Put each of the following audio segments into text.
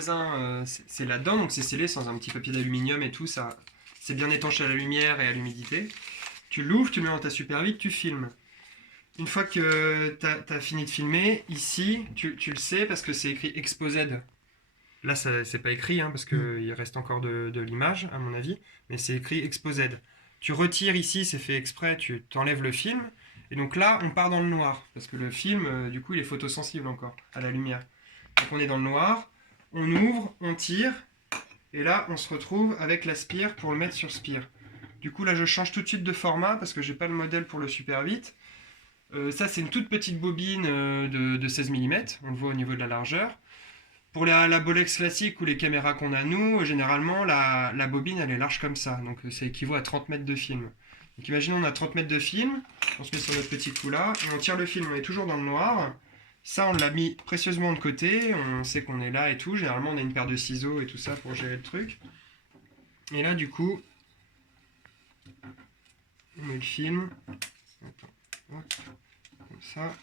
C'est là-dedans, donc c'est scellé sans un petit papier d'aluminium et tout, ça, c'est bien étanché à la lumière et à l'humidité. Tu l'ouvres, tu le mets dans ta Super 8, tu filmes. Une fois que tu as fini de filmer, ici, tu le sais parce que c'est écrit ExpoZ. Là, c'est pas écrit, hein, parce qu'il reste encore de l'image, à mon avis, mais c'est écrit ExpoZ. Tu retires ici, c'est fait exprès, tu t'enlèves le film, et donc là, on part dans le noir, parce que le film, du coup, il est photosensible encore, à la lumière. Donc on est dans le noir, on ouvre, on tire, et là, on se retrouve avec la spire pour le mettre sur spire. Du coup, là, je change tout de suite de format, parce que j'ai pas le modèle pour le Super 8. Ça, c'est une toute petite bobine de 16 mm, on le voit au niveau de la largeur. Pour la Bolex classique ou les caméras qu'on a nous, généralement la bobine elle est large comme ça, donc ça équivaut à 30 mètres de film. Donc imaginons on a 30 mètres de film, on se met sur notre petit foulard et on tire le film, on est toujours dans le noir. Ça on l'a mis précieusement de côté, on sait qu'on est là et tout, généralement on a une paire de ciseaux et tout ça pour gérer le truc. Et là du coup, on met le film, attends, hop, comme ça.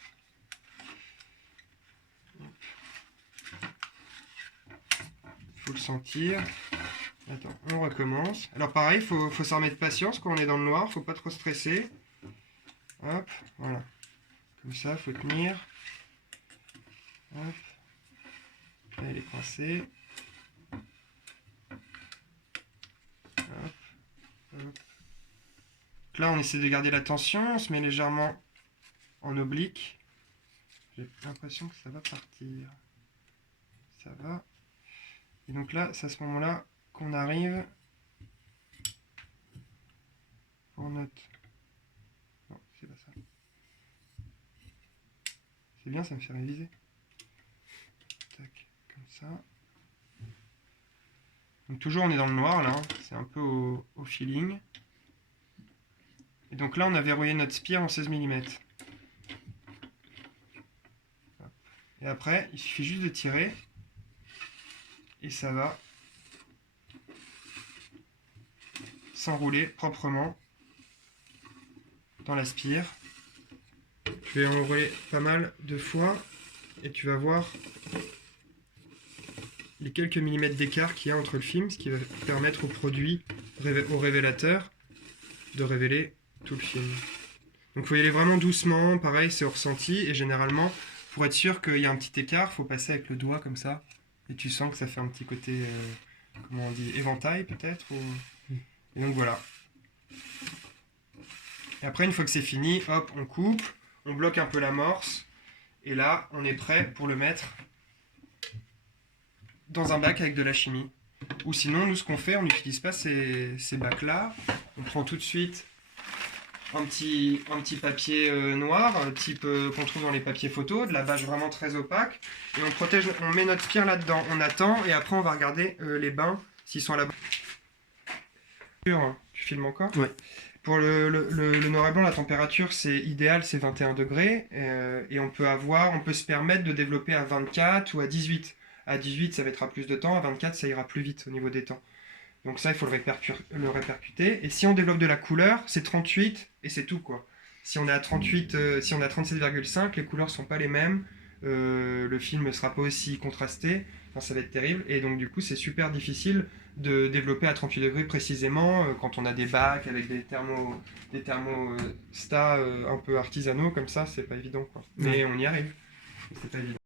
Faut le sentir. Attends, on recommence. Alors pareil, faut s'en remettre patience quand on est dans le noir, faut pas trop stresser. Hop, voilà. Comme ça, faut tenir. Hop. Là, il est coincé. Hop, hop. Là, on essaie de garder la tension, on se met légèrement en oblique. J'ai l'impression que ça va partir. Ça va. Et donc là, c'est à ce moment-là qu'on arrive pour notre... Non, c'est pas ça. C'est bien, ça me fait réviser. Tac, comme ça. Donc toujours on est dans le noir là, c'est un peu au feeling. Et donc là on a verrouillé notre spire en 16 mm. Et après, il suffit juste de tirer. Et ça va s'enrouler proprement dans la spire. Je vais enrouler pas mal de fois et tu vas voir les quelques millimètres d'écart qu'il y a entre le film, ce qui va permettre au produit, au révélateur, de révéler tout le film. Donc il faut y aller vraiment doucement, pareil c'est au ressenti, et généralement, pour être sûr qu'il y a un petit écart, il faut passer avec le doigt comme ça, et tu sens que ça fait un petit côté, comment on dit, éventail peut-être, et donc voilà. Et après, une fois que c'est fini, hop, on coupe, on bloque un peu l'amorce, et là, on est prêt pour le mettre dans un bac avec de la chimie. Ou sinon, nous, ce qu'on fait, on n'utilise pas ces bacs-là. On prend tout de suite un petit papier noir, type qu'on trouve dans les papiers photos, de la bâche vraiment très opaque, et on protège, on met notre spire là-dedans, on attend, et après on va regarder les bains, s'ils sont à la bonne. Tu filmes encore ? Ouais. Pour le noir et blanc, la température c'est idéal, c'est 21 degrés, et on peut se permettre de développer à 24 ou à 18. À 18 ça mettra plus de temps, à 24 ça ira plus vite au niveau des temps. Donc ça il faut le répercuter, et si on développe de la couleur, c'est 38 et c'est tout quoi. Si on est à 38, si on est à 37,5, les couleurs sont pas les mêmes, le film ne sera pas aussi contrasté, enfin, ça va être terrible, et donc du coup c'est super difficile de développer à 38 degrés précisément quand on a des bacs avec des thermostats un peu artisanaux comme ça, c'est pas évident quoi. Mais on y arrive, c'est pas évident.